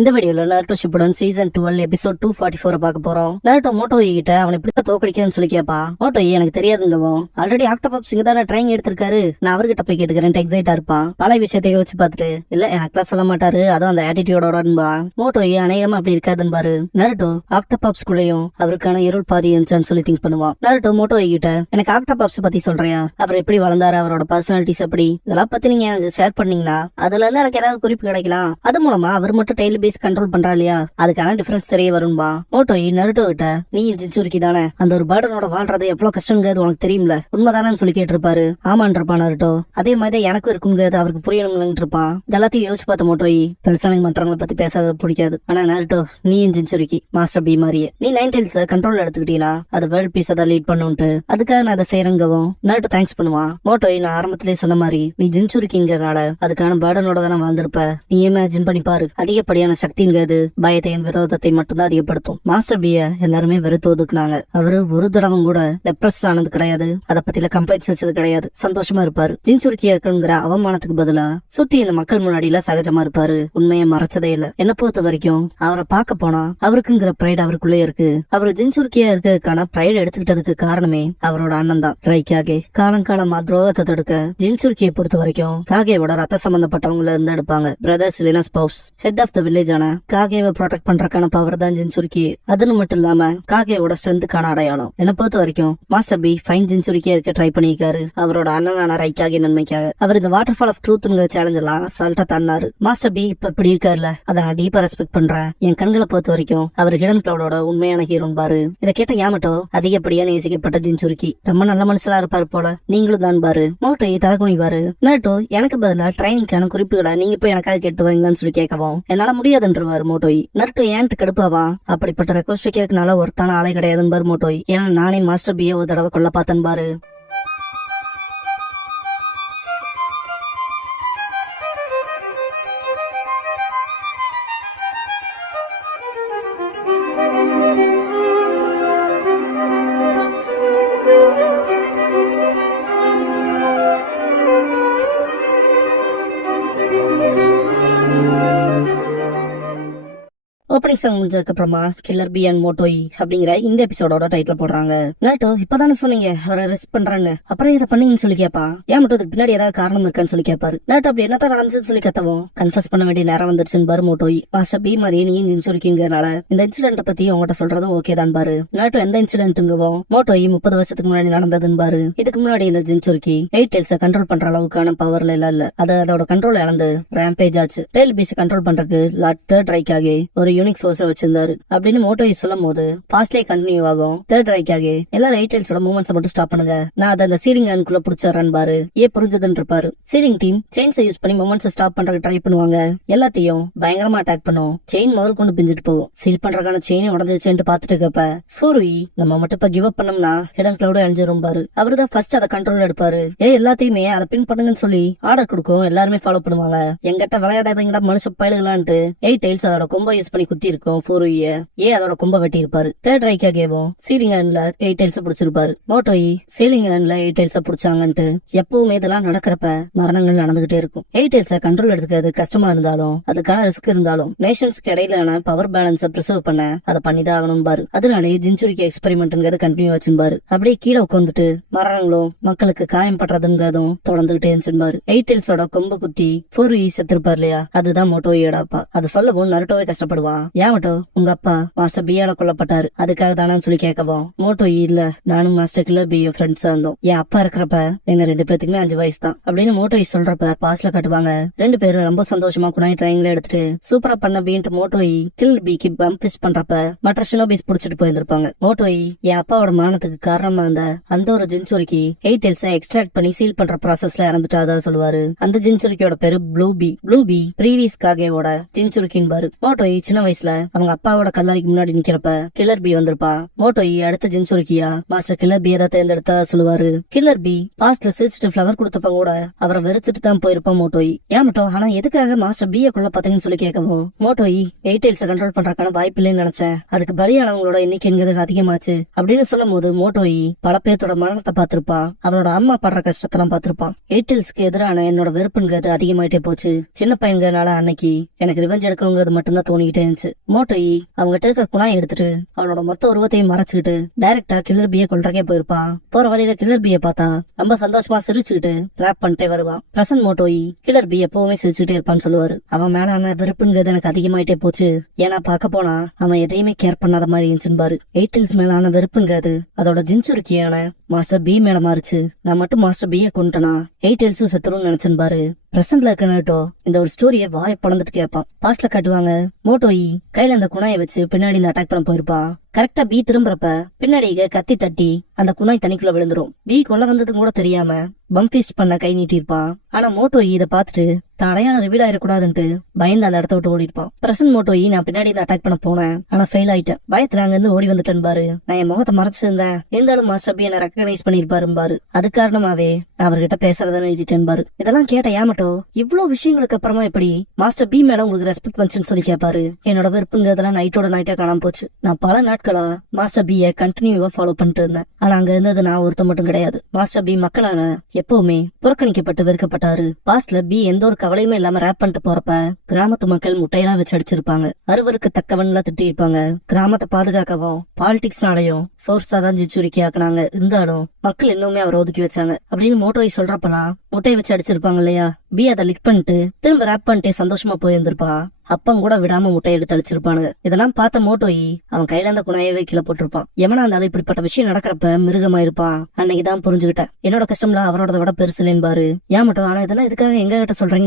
இந்த வீடியோல நாருட்டோ Shippuden season 12 episode 244 பார்க்க போறோம். நாருட்டோ மோட்டோயி கிட்ட அவனை இப்படி தோக்கடிக்கன்னு சொல்லி கேப்பா. மோட்டோயி எனக்கு தெரியாதுங்கவும், ஆல்ரெடி ஆக்டோபஸ் இங்க தானே ட்ரைனிங் எடுத்திருக்காரு, நான் அவர்கிட்ட போய் கேட்டுக்கிறேன் எக்ஸைட்டா இருப்பான். பல விஷயத்தை யோசிச்சு பார்த்துட்டு, இல்ல எனக்குலாம் சொல்ல மாட்டாரு, அதுவும் அந்த ஆட்டிடியூடோடன்பா. மோட்டோயி அநேகமா அப்படி இருக்காதுன்னு பாரு. நாருட்டோ ஆக்டோபஸ்குள்ளேயும் அவருக்கான இருள் பாதி இருந்துச்சான்னு சொல்லி திங்க் பண்ணுவான். நாருட்டோ மோட்டோயி கிட்ட எனக்கு ஆக்டோபஸ் பத்தி சொல்றியா, அப்புறம் எப்படி வளர்ந்தாரு, அவரோட பர்சனாலிட்டிஸ் எப்படி, இதெல்லாம் பத்தி நீங்க எனக்கு ஷேர் பண்ணீங்கன்னா அதுல இருந்து எனக்கு ஏதாவது குறிப்பு கிடைக்கலாம். அது மூலமா அவர் மட்டும் டெய்லி கண்ட்ரோல் பண்றா இல்லையா, அதுக்கான டிஃபரன்ஸ் தெரிய வரும்பா. மோட்டோயி நருட்டோ கிட்ட நீ ஜின்சுரிக்கி தானே, அந்த ஒரு பேர்டனோட வாழ்றது எவ்வளவு கஷ்டங்கிறது உனக்கு தெரியும்ல, உண்மைதானு சொல்லி கேட்டிருப்பாரு. ஆமான்றப்பா நருட்டோ, அதே மாதிரி எனக்கும் இருக்குங்கிறது அவருக்கு புரியணும்னு இருப்பான். இதெல்லாத்தையும் யோசிச்சு பார்த்த மோட்டோயி பெருசான மற்றவங்களை பத்தி பேசாத பிடிக்காது. ஆனா நருட்டோ நீ ஜின்சுரிக்கி மாஸ்டர் பி மாதிரியே நீ 9 டெயில்ஸ் கண்ட்ரோல் எடுத்துக்கிட்டீங்கன்னா அது வேர்ல்ட் பீஸ் அதை லீட் பண்ணுன்ட்டு அதுக்காக நான் அதை செய்யறங்கவும் நருட்டோ தேங்க்ஸ் பண்ணுவான். மோட்டோயி நான் ஆரம்பத்திலேயே சொன்ன மாதிரி நீ ஜின்சுரிக்கிங்கிறனால அதுக்கான பேர்டனோட தானே வாழ்ந்திருப்ப, நீ இமேஜின் பண்ணி பாரு, அதிகப்படியான சக்திங்கிறது பயத்தையும் விரோதத்தையும் மட்டும்தான் அதிகப்படுத்தும். மாஸ்டர் பிய எல்லாருமே வெறுத்து ஒதுக்குனாங்க. அவரு ஒரு தடவை கூட டெப்ரஸ்ட் ஆனது கிடையாது, அதை பத்தில கம்ப்ளைண்ட்ஸ் வச்சது கிடையாது, சந்தோஷமா இருப்பாரு. ஜின்சுரிக்கியா இருக்குங்கிற அவமானத்துக்கு பதிலா சுத்தி இந்த மக்கள் முன்னாடியில சகஜமா இருப்பாரு, உண்மையை மறைச்சதே இல்ல. என்ன பொறுத்த வரைக்கும் அவரை பார்க்க போனா அவருக்குங்கிற பிரைட் அவருக்குள்ளே இருக்கு. அவரு ஜின்சுரிக்கியா இருக்கிறதுக்கான பிரைட் எடுத்துக்கிட்டதுக்கு காரணமே அவரோட அண்ணன் தான் ரைக்காகே. காலங்காலமா துரோகத்தை தடுக்க ஜின்சுரிக்கியை பொறுத்த வரைக்கும் காகேவோட ரத்த சம்பந்தப்பட்டவங்கள இருந்து எடுப்பாங்க. பிரதர்ஸ் இல்லைனா spouse. Head of the village ஆன காகேவை ப்ரொடெக்ட் பண்றதுக்கான பவர் தான் ஜின்சுரிக்கி. அதுன்னு மட்டும் இல்லாம காகேவோட ஸ்ட்ரென்த்துக்கான அடையாளம். என்ன பொறுத்த வரைக்கும் மாஸ்டர் பி ஃபைன் ஜின்சுரிக்கியா இருக்க ட்ரை பண்ணிருக்காரு அவரோட அண்ணனான ரைக்காகே நன்மைக்காக. அவர் இந்த வாட்டர் ஃபால் ஆஃப் ட்ரூத்ங்கிற சேலஞ்ச் எல்லாம் அசால்ட்டா தன்னாரு. மாஸ்டர் பி இப்ப இப்படி இருக்காருல, அதை நான் டீப்பா ரெஸ்பெக்ட் பண்றேன். என் கண்களை பொறுத்த வரைக்கும் அவர் ஹிடன் கிளவுடோட உண்மையான ஹீரோன் பாரு. இதை கேட்ட யாமட்டோ அதிகப்படியா நேசிக்கப்பட்ட ஜின்சுரிக்கி ரொம்ப நல்ல மனுஷனா இருப்பாரு போல, நீங்களும் தான் பாரு. மோட்டோயை தலைக்குனிவாரு. நாட்டோ எனக்கு பதிலா ட்ரைனிங்கான குறிப்புகளை நீங்க போய் எனக்காக கேட்டு வாங்கன்னு சொல்லி கேட்கவும் என்னால முடியாதுன்றவாரு மோட்டோய். நருட்டோ ஏன்ட்டு கடுப்பாவா, அப்படிப்பட்ட ரெக்வஸ்ட் வைக்கிறதுனால ஒருத்தான ஆளை கிடையாதுன்னு பாரு மோட்டோய். ஏன்னா நானே மாஸ்டர் பிய ஒரு தடவை கொல்ல பார்த்தேன் பாரு. ஓப்பனிங் சாங் முடிஞ்சதுக்கு அப்புறமா கில்லர் பி அண்ட் மோட்டோயி அப்படிங்கிற இந்த எபிசோடோட டைட்டில் போடுறாங்க. நாட்டோ இப்பதானே சொன்னீங்க அவரை ரெஸ்ட் பண்றேன்னு, அப்புறம் இதை பண்ணீங்கன்னு சொல்லி கேப்பா. ஏன் மட்டும் அதுக்கு பின்னாடி ஏதாவது காரணம் இருக்கான்னு சொல்லி கேட்பாரு. நாட்டோ அப்படி என்னத்தான் நடந்துச்சுன்னு சொல்லி கத்தவும் கன்ஃபர்ஸ் பண்ண வேண்டிய நேரம் வந்துருச்சுன்னு பாரு மோட்டோயி. மாஸ்டர் பி மாதிரி நீ ஜின்சுரிக்கிங்கனால இந்த இன்சிடென்ட் பத்தி உங்ககிட்ட சொல்றதும் ஓகே தான் பாரு. நாட்டோ எந்த இன்சிடென்ட்டுங்கவும் மோட்டோயி 30 வருஷத்துக்கு முன்னாடி நடந்ததுன்னு பாரு. இதுக்கு முன்னாடி இந்த ஜின்சுரிக்கி 8 டெயில்ஸை கண்ட்ரோல் பண்ற அளவுக்கான பவர்ல இல்ல, அது அதோட கண்ட்ரோல் இழந்து ரேம்பேஜ் ஆச்சு. டெயில் பீஸ் கண்ட்ரோல் பண்றதுக்கு லார்ட் தேர்ட் ரைக்காகே ஒரு யூனிக் ஃபோர்ஸ் வச்சிருந்தாரு அப்படின்னு மோட்டோயி சொல்லும் போது பாஸ்ட்லே கண்டினியூ ஆகும். தேர்ட் ரைக்காகே எல்லாரும் 8 டெயில்ஸோட மூவ்மெண்ட்ஸ் மட்டும் ஸ்டாப் பண்ணுங்க, நான் அதை அந்த சீலிங் அன்குள்ள புடிச்சறேன் பாரு. ஏன் புரிஞ்சதுன்னு இருப்பாரு. சீலிங் டீம் செயின்ஸை யூஸ் பண்ணி மூவ்மெண்ட்ஸ் ஸ்டாப் பண்றதுக்கு ட்ரை பண்ணுவாங்க. எல்லாத்தையும் பயங்கரமா அட்டாக் பண்ணும். செயின் முதல் கொண்டு பிஞ்சிட்டு போகும். சீல் பண்றதுக்கான செயினை உடஞ்சிச்சுன்னு பாத்துட்டு இருக்கப்ப ஃபோர்வி நம்ம மட்டும் இப்ப கிவ் அப் பண்ணோம்னா ஹிடன் கிளவுட் அழிஞ்சிரும் பாரு. அவரு தான் ஃபர்ஸ்ட் அதை கண்ட்ரோல் எடுப்பாரு. எல்லாத்தையுமே அதை பின் பண்ணுங்கன்னு சொல்லி ஆர்டர் கொடுக்கும். எல்லாருமே ஃபாலோ பண்ணுவாங்க. எங்கிட்ட விளையாடாதீங்கடா மனுஷ பயலுகளான்ட்டு 8 டெயில்ஸ் அதோட கொம்ப யூஸ் பண்ணி குத்தி இருக்கும். அதோட கொம்ப வெட்டி இருப்பாரு. தேர்ட் ரைக்காகேவும் சீலிங் ஹேண்ட்ல 8 டெயில்ஸ் புடிச்சிருப்பாரு. மோட்டோயி சீலிங் ஹேண்ட்ல 8 டெயில்ஸ் புடிச்சாங்கன்ட்டு எப்பவுமே இதெல்லாம் நடக்கிறப்ப மரணங்கள் நடந்துகிட்டே இருக்கும். 8 டெயில்ஸ் கண்ட்ரோல் எடுத்துக்கிறது கஷ்டமா இருந்தாலும் அதுக்கான ரிஸ்க் இருந்தாலும் நேஷன்ஸ்க்கு இடையிலான பவர் பேலன்ஸை பிரிசர்வ் பண்ண அதை பண்ணிதான் ஆகணும் பாரு. அதனாலே ஜின்சுரிக்கி எக்ஸ்பெரிமெண்ட்ங்கிறது கண்டினியூ ஆச்சுன்னு பாரு. அப்படியே கீழே உட்காந்துட்டு மரணங்களும் மக்களுக்கு காயம் படுறதுங்கிறதும் தொடர்ந்துகிட்டே இருந்துச்சு பாரு. 8 டெயில்ஸோட கொம்பு குத்தி ஃபோர்வி செத்துருப்பாரு இல்லையா, அதுதான் மோட்டோயோட அப்பா. அதை சொல்லவும் நருட்டோவே கஷ்டப்படுவான். ஏன் உங்க அப்பா மாஸ்டர் பியால கொல்லப்பட்டாரு அதுக்காக தானு சொல்லி கேட்கவும் மோட்டோயி இல்ல நானும் மாஸ்டர் கில்லர் பி ஃப்ரெண்ட்ஸா இருந்தோம். என் அப்பா இருக்கிறப்ப எங்க 2 பேத்துக்குமே 5 வயசு தான் அப்படின்னு மோட்டோயி சொல்றப்ப பாஸ்ல காட்டுவாங்க. 2 பேரும் ரொம்ப சந்தோஷமா குணாய் ட்ரைனிங்ல எடுத்துட்டு சூப்பரா பண்ண பீன்ட்டு மோட்டோயி கில் பிக்கு பம்ப் ஃபிஷ் பண்றப்ப மற்ற ஷினோபிஸ் புடிச்சிட்டு போயிருந்திருப்பாங்க. மோட்டோயி என் அப்பாவோட மானத்துக்கு காரணமா இருந்த அந்த ஒரு ஜின்சுரிக்கி 8 டெயில்ஸை எக்ஸ்ட்ராக்ட் பண்ணி சீல் பண்ற ப்ராசஸ்ல இறந்துட்டாதான் சொல்லுவாரு. அந்த ஜின்சுரிக்கியோட பேரு ப்ளூபி. ப்ளூபி ப்ரீவியஸ் காகேவோட ஜின்சுரிக்கின் பாரு. மோட்டோயி சின்ன வயசுல பிளேஸ்ல அவங்க அப்பாவோட கல்லறைக்கு முன்னாடி நிக்கிறப்ப கில்லர் பி வந்திருப்பான். மோட்டோயி அடுத்த ஜின்சுருக்கியா மாஸ்டர் கில்லர் பி ஏதாவது தேர்ந்தெடுத்தா சொல்லுவாரு. கில்லர் பி பாஸ்ட்ல சிரிச்சிட்டு ஃபிளவர் கொடுத்தப்ப கூட அவரை வெறுத்துட்டு தான் போயிருப்பான் மோட்டோயி. ஏமாட்டோ ஆனா எதுக்காக மாஸ்டர் பிய கொள்ள பாத்தீங்கன்னு சொல்லி கேட்கவும் மோட்டோயி எயிட்டெயில்ஸை கண்ட்ரோல் பண்றதுக்கான வாய்ப்பு இல்லைன்னு நினைச்சேன், அதுக்கு பலியானவங்களோட எண்ணிக்கைங்கிறது அதிகமாச்சு அப்படின்னு சொல்லும் போது மோட்டோயி பல பேர்த்தோட மரணத்தை பார்த்திருப்பான், அவனோட அம்மா படுற கஷ்டத்தெல்லாம் பார்த்திருப்பான். எயிட்டெயில்ஸ்க்கு எதிரான என்னோட வெறுப்புங்கிறது அதிகமாயிட்டே போச்சு, சின்ன பையன்கிறனால அன்னைக்கு எனக்கு ரிவெஞ்ச் எடுக்கணுங்கிறது மட்டும்தான் தோணிக்கிட்டே இருந்துச்சு. மோட்டோயி அவங்ககிட்ட இருக்க குணாயை எடுத்துட்டு அவனோட மொத்த உருவத்தையும் மறைச்சுக்கிட்டு டைரக்டா கில்லர் பிய கொல்றக்கே போயிருப்பான். போற வழியில கில்லர் பிய பார்த்தா ரொம்ப சந்தோஷமா சிரிச்சுக்கிட்டு ரேப் பண்ணிட்டே வருவான். பிரசன்ட் மோட்டோயி கில்லர் பி எப்பவுமே சிரிச்சுட்டே இருப்பான்னு சொல்லுவாரு. அவன் மேலான வெறுப்புங்கிறது எனக்கு அதிகமாயிட்டே போச்சு, ஏன்னா பார்க்க போனா அவன் எதையுமே கேர் பண்ணாத மாதிரி இருந்துச்சுன்னு. எயிட்டெயில்ஸ் மேலான வெறுப்புங்கிறது அதோட ஜின்சுருக்கியான மாஸ்டர் பி மேல மாறிச்சு. நான் மட்டும் மாஸ்டர் பிய கொண்டனா எயிட்டெயில்ஸும் செத்துருன்னு நினைச்சேன்னு பாரு. பிரசன்ட்ல இருக்க நேட்டோ இந்த ஒரு ஸ்டோரிய வாய பழந்துட்டு கேட்பான். பாஸ்ட்ல காட்டுவாங்க மோட்டோயி கையில அந்த குணாயை வச்சு பின்னாடி இந்த அட்டாக் பண்ண போயிருப்பான். கரெக்டா பி திரும்புறப்ப பின்னாடி கத்தி தட்டி அந்த குணாய் தண்ணிக்குள்ள விழுந்துரும். பி கொல்ல வந்தது கூட தெரியாம பம்ஃபீஸ்ட் பண்ண கை நீட்டி இருப்பான். ஆனா மோட்டோயி இதை பார்த்துட்டு தான் அடையாளம் ரிவீல் ஆயிடக்கூடாதுன்ட்டு பயந்து அந்த இடத்த விட்டு ஓடி இருப்பான். பிரசன்ட் மோட்டோயி நான் பின்னாடி இந்த அட்டாக் பண்ண போனேன், ஆனா ஃபெயில் ஆயிட்டேன், பயத்துல அங்க இருந்து ஓடி வந்துட்டேன் பாரு. நான் என் முகத்தை மறைச்சிருந்தேன், இருந்தாலும் மாஸ்டர் பி என்ன ரெக்கக்னைஸ் பண்ணிருப்பாரு பாரு, அது காரணமாவே நான் அவர்கிட்ட பேசுறதை எழுதிட்டேன் பாரு. இதெல்லாம் கேட்ட ஏமாட்டோ இவ்வளவு விஷயங்களுக்கு அப்புறமா எப்படி மாஸ்டர் பி மேல உங்களுக்கு ரெஸ்பெக்ட் வந்துச்சுன்னு சொல்லி கேட்பாரு. என்னோட வெறுப்புங்கிறதெல்லாம் நைட்டோட நைட்டா காணாம போச்சு. நான் பல நாட்களா மாஸ்டர் பிய கண்டினியூவா ஃபாலோ பண்ணிட்டு இருந்தேன், ஆனா அங்க இருந்தது நான் ஒருத்த மட்டும் கிடையாது. மாஸ்டர் பி மக்களால எப்பவுமே புறக்கணிக்கப்பட்டு வெறுக்கப்பட்டாரு. பாஸ்ட்ல பி எந்த ஒரு கவலையுமே இல்லாம ரேப் பண்ணிட்டு போறப்ப கிராமத்து மக்கள் முட்டையெல்லாம் வச்சு அடிச்சிருப்பாங்க, அறுவருக்கு தக்கவன்ல திட்டி இருப்பாங்க. கிராமத்தை பாதுகாக்கவும் பாலிடிக்ஸ்னாலையும் ஃபோர்ஸா தான் ஜிச்சுரிக்கி ஆக்குனாங்க, இருந்தாலும் மக்கள் இன்னுமே அவரை ஒதுக்கி வச்சாங்க அப்படின்னு மோட்டோயை சொல்றப்பலாம் முட்டையை வச்சு அடிச்சிருப்பாங்க இல்லையா. பி அதை லிக் பண்ணிட்டு திரும்ப ரேப் பண்ணிட்டு சந்தோஷமா போயிருந்திருப்பான். அப்பம் கூட விடாம முட்டை எடுத்து அடிச்சிருப்பானுங்க. இதெல்லாம் பார்த்த மோட்டோயி அவன் கையில அந்த குணாயவே கீழே போட்டிருப்பான். எவனா அந்த இப்படிப்பட்ட விஷயம் நடக்கிறப்ப மிருகமா இருப்பான். அன்னைக்குதான் புரிஞ்சுக்கிட்டேன் என்னோட கஷ்டம்ல அவரோட விட பெருசுலேன்பாரு. ஏன் மட்டும் ஆனா இதெல்லாம் இதுக்காக எங்க கிட்ட சொல்றீங்க,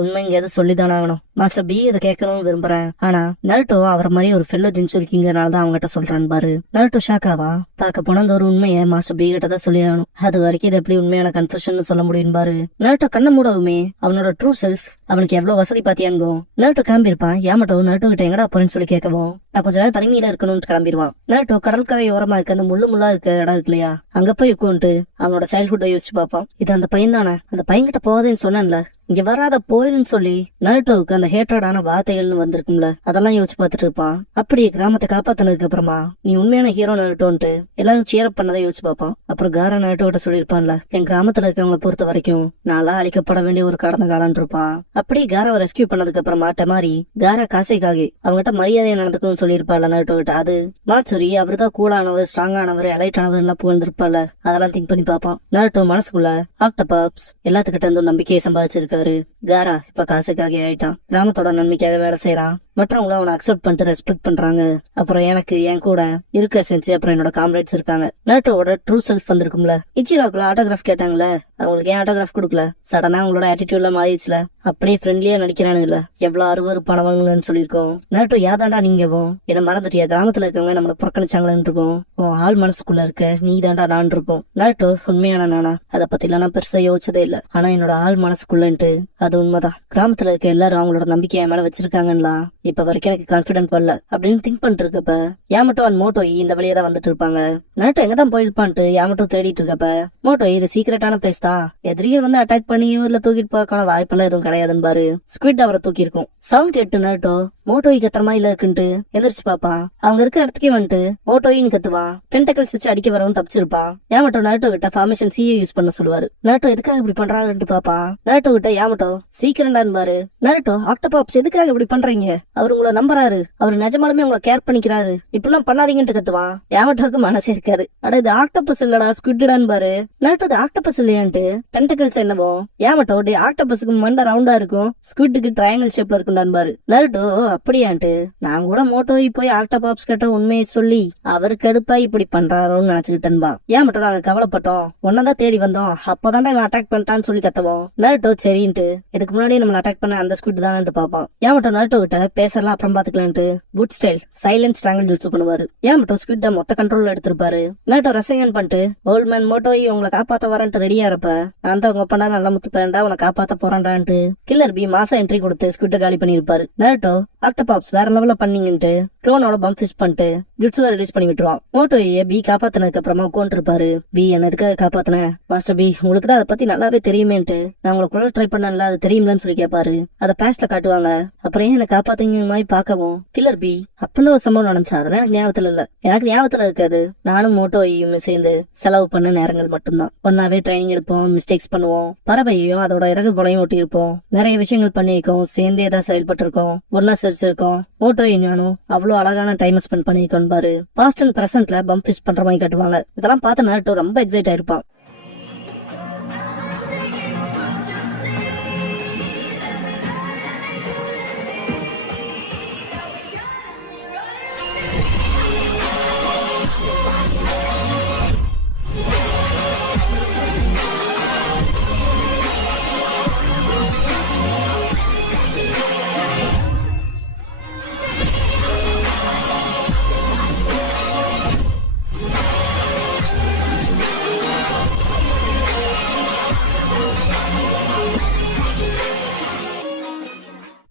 உண்மை எங்கேயாவது சொல்லிதானே ஆகணும். மாஸ்டர் பி இதை கேட்கணும்னு விரும்புறேன், ஆனா நருட்டோ அவர் மாதிரி ஒரு ஃபெல்லோ ஜின்சுரிக்கிங்கனாலதான் அவங்க கிட்ட சொல்றான் பாரு. நருட்டோ ஷாக்காவா பார்க்க போனா அந்த ஒரு உண்மையை மாஸ்டர் பி கிட்ட தான் சொல்லி ஆகணும், அது வரைக்கும் இது எப்படி உண்மையான கன்ஃபெஷன் சொல்ல முடியும் பாரு. நருட்டோ கண்ண மூடவுமே அவனோட ட்ரூ செல்ஃப் அவனுக்கு எவ்வளவு வசதி பாத்தியாங்கோ. நருட்டோ கிளம்பிருப்பான். ஏமாட்டோ நருட்டோ கிட்ட எங்கடா போறேன்னு சொல்லி கேட்கவும் நான் கொஞ்ச நேரம் தனிமையில இருக்கணும்னு கிளம்பிடுவான். நருட்டோ கடற்கரை ஓரமா இருக்க அந்த முள்ளா இருக்க இடம் இருக்கு இல்லையா, அங்க போய் உட்காந்துட்டு அவனோட சைல்ட்ஹுட்டை யோசிச்சு பார்ப்பான். இது அந்த பையன் தானே, அந்த பையன் கிட்ட போகாதேன்னு சொன்னேன்ல, இங்க வராத போயிருன்னு சொல்லி நருட்டோவுக்கு அந்த ஹேட்ரடான வார்த்தைகள்னு வந்திருக்கும்ல, அதெல்லாம் யோசிச்சு பார்த்துட்டு இருப்பான். அப்படியே கிராமத்தை காப்பாத்தினதுக்கு அப்புறமா நீ உண்மையான ஹீரோ நருட்டோன்ட்டு எல்லாரும் சேர் பண்ணதை யோசிச்சு பார்ப்பான். அப்புறம் காரா நருட்டோ கிட்ட சொல்லியிருப்பான்ல, என் கிராமத்துல இருக்கவங்களை பொறுத்த வரைக்கும் நான்லாம் அழிக்கப்பட வேண்டிய ஒரு கடந்த காலம் இருப்பான். அப்படியே காராவை ரெஸ்கியூ பண்ணதுக்கு அப்புறமா மாதிரி காரா காசைக்காகி அவங்ககிட்ட மரியாதையை நடந்துக்கணும்னு சொல்லியிருப்பாள் நருட்டோ கிட்ட. அது மாட்சுரி அவர்தான் கூலானவர், ஸ்ட்ராங்கானவர், எலைட்டானவர் எல்லாம் புகழ்ந்திருப்பாள். அதெல்லாம் திங்க் பண்ணி பார்ப்பான். நருட்டோ மனசுக்குள்ள ஆக்டோபஸ் எல்லாத்துக்கிட்ட இருந்து நம்பிக்கையை சம்பாதிச்சிருக்காரு. காரா இப்ப காசுக்காக ஆயிட்டான், கிராமத்தோட நன்மைக்காக வேலை செய்யறான், மற்றவங்களும் அவனை அக்செப்ட் பண்ணிட்டு ரெஸ்பெக்ட் பண்றாங்க. அப்புறம் எனக்கு என் கூட இருக்க செஞ்சு அப்புறம் என்னோட காம்ரேட்ஸ் இருக்காங்க. நருட்டோவோட ட்ரூ செல்ஃப் வந்திருக்கும்ல. இச்சிராக்குள்ள ஆட்டோகிராஃப் கேட்டாங்கல்ல, அவங்களுக்கு ஏன் ஆட்டோகிராஃப் கொடுக்கல, சடனா அவங்களோட ஆட்டிடியூட்ல மாறிடுச்சுல, அப்படியே ஃப்ரெண்ட்லியா நடிக்கிறானுங்கள, எவ்வளவு அருவருப்பானவங்கன்னு சொல்லியிருக்கோம். நருட்டோ யாதாண்டா நீங்கவும் என்ன மறந்துட்டியா, கிராமத்துல இருக்கவங்க நம்மள புறக்கணிச்சாங்கன்னு இருக்கும், உன் ஆள் மனசுக்குள்ள இருக்க நீ தாண்டா நான் இருக்கும். நருட்டோ உண்மையான நானா அதை பத்தி எல்லாம் நான் பெருசா யோசிச்சதே இல்ல, ஆனா என்னோட ஆள் மனசுக்குள்ளன்ட்டு அது உண்மைதான். கிராமத்துல இருக்க எல்லாரும் அவங்களோட நம்பிக்கையை மேல வச்சிருக்காங்கன்னா இப்ப வரைக்கும் எனக்கு கான்பிடன்ட் வரல அப்படின்னு திங்க் பண்ணிட்டு இருக்கப்ப யாமட்டோ அண்ட் மோட்டோயி இந்த வழியா தான் வந்துட்டு இருப்பாங்க. நருட்டோ எங்கதான் போயிருப்பான்ட்டு யாமட்டோ தேடிட்டு இருக்கப்ப மோட்டோயி இது சீக்கிரட்டான பிளேஸ் தான், எதிரிகள் வந்து அட்டாக் பண்ணியோ இல்ல தூக்கிட்டு போறதுக்கான வாய்ப்பெல்லாம் எதுவும் கிடையாதுன்னு பாரு. ஸ்குவிட் அவரை தூக்கி இருக்கும். சவுண்ட் கேட்டு நருட்டோ மோட்டோயி கத்துற மாதிரி இருக்குன்ட்டு எந்திரிச்சு பாப்பான். அவங்க இருக்க இடத்துக்கே வந்துட்டு மோட்டோயின்னு கத்துவான். டென்டக்கல்ஸ் வச்சு அடிக்க வரவும் தப்பிச்சிருப்பான். யாமட்டோ நருட்டோ கிட்ட ஃபார்மேஷன் சிஏ யூஸ் பண்ண சொல்லுவாரு. நருட்டோ எதுக்காக இப்படி பண்றாங்கன்னு பாப்பான். நருட்டோ கிட்ட யாமட்டோ சீக்கிரம்டான்னு பாரு. நருட்டோ ஆக்டோபஸ் எதுக்காக இப்படி பண்றீங்க, அவர் உங்களை நம்புறாரு, அவர் நிஜமாலுமே உங்களை கேர் பண்ணிக்கிறாரு, இப்பெல்லாம் பண்ணாதீங்கன்னு கத்துவான். யாமட்டோக்கு மனசு இருக்காது. அட இது ஆக்டோபஸ் இல்லடா ஸ்குவிட்டான்னு பாரு. நருட்டோ இது ஆக்டோபஸ் இல்லையான்ட்டு டென்டக்கல்ஸ் என்னவோ யாமட்டோ டே ஆக்டோபஸுக்கு மண்டை ரவுண்டா இருக்கும், ஸ்குவிட்டுக்கு ட்ரையாங்கிள் ஷேப்ல இருக்கும்டான்னு பாரு. நருட்டோ அப்படியான்ட்டு நான் கூட மோட்டோயி போய் ஆக்டோபஸ் கிட்ட உண்மையை சொல்லி அவருக்கு அடுப்பா இப்படி பண்றாரோன்னு நினைச்சுக்கிட்டேன்பா. ஏன் நாங்க கவலைப்பட்டோம், ஒன்னதான் தேடி வந்தோம், அப்பதான்டா இவன் அட்டாக் பண்ணிட்டான்னு சொல்லி கத்தவோம். நருட்டோ சரின்ட்டு இதுக்கு முன்னாடி நம்ம அட்டாக் பண்ண அந்த ஸ்குவிட் தானு பாப்பான். ஏன் நருட்டோ கிட்ட பேசலாம் அப்புறம் பாத்துக்கலான்ட்டு குட் ஸ்டைல் சைலன்ஸ் ட்ராங்கிள் யூஸ் பண்ணுவாரு. ஏன் ஸ்குவிட் மொத்த கண்ட்ரோல்ல எடுத்திருப்பாரு. நருட்டோ ரசங்கன் பண்ணிட்டு ஓல்ட் மேன் மோட்டோயி உங்களை காப்பாத்த வரேன்ட்டு ரெடியா இருப்ப, நான் தான் உங்க பண்ணா நல்லா முத்து பேண்டா உன காப்பாத்த போறான்டான்ட்டு கில்லர் பி மாசம் என்ட்ரி கொடுத்து ஸ்குவிட்ட காலி பண்ணிருப்பாரு. நருட்டோ ஆக்டோபாப்ஸ் வேற லெவல்ல பண்ணீங்கன்ட்டு க்ளோனோட பம்ப் ஃபிஸ்ட் பண்ணிட்டு ஜுட்ஸுவை ரிலீஸ் பண்ணி விட்டுருவான். மோட்டோயை பி காப்பாத்தினதுக்கு அப்புறமா உட்காந்து இருப்பாரு. பி என்ன எதுக்காக காப்பாத்தினேன் மாஸ்டர் பி, உங்களுக்கு தான் அதை பத்தி நல்லாவே தெரியுமேன்ட்டு நான் உங்களை கொள்ள ட்ரை பண்ணல, அது தெரியும்லன்னு சொல்லி கேட்பாரு. அதை பாஸ்ட்ல காட்டுவாங்க. அப்புறம் ஏன் என்ன காப்பாத்தீங்க மாதிரி பார்க்கவும் கில்லர் பி அப்படின்னு ஒரு சம்பவம் நடந்துச்சு, அதெல்லாம் எனக்கு ஞாபகத்துல இல்ல. எனக்கு ஞாபகத்துல இருக்காது. நானும் மோட்டோயையும் சேர்ந்து செலவு பண்ண நேரங்கள் மட்டும்தான். ஒன்னாவே ட்ரைனிங் எடுப்போம், மிஸ்டேக்ஸ் பண்ணுவோம், பறவையும் அதோட இறகு புலையும் ஒட்டி இருப்போம், நிறைய விஷயங்கள் பண்ணியிருக்கோம், சேர்ந்தே தான் செயல்பட்டு இருக்கோம், ஒன்னா சிரிச்சிருக்கோம். மோட்டோயும் நானும் அவ்வளவு அழகான டைம் ஸ்பெண்ட் பண்ணிருக்கோம் பாரு. பாஸ்ட் அண்ட் பிரசன்ட்ல பம்ப் ஃபிஸ்ட் பண்ற மாதிரி காட்டுவாங்க. இதெல்லாம் பார்த்த நாருட்டோ ரொம்ப எக்ஸைட் ஆயிருப்பான்.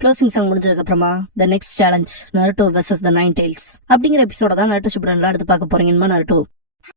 க்ளோசிங் சாங் முடிஞ்சதுக்கு அப்புறமா the next challenge Naruto versus the nine tails அப்படிங்கிற எபிசோட தான் நருட்டோ ஷிப்புடன்ல அடுத்து பார்க்க போறீங்கன்னு நருட்டோ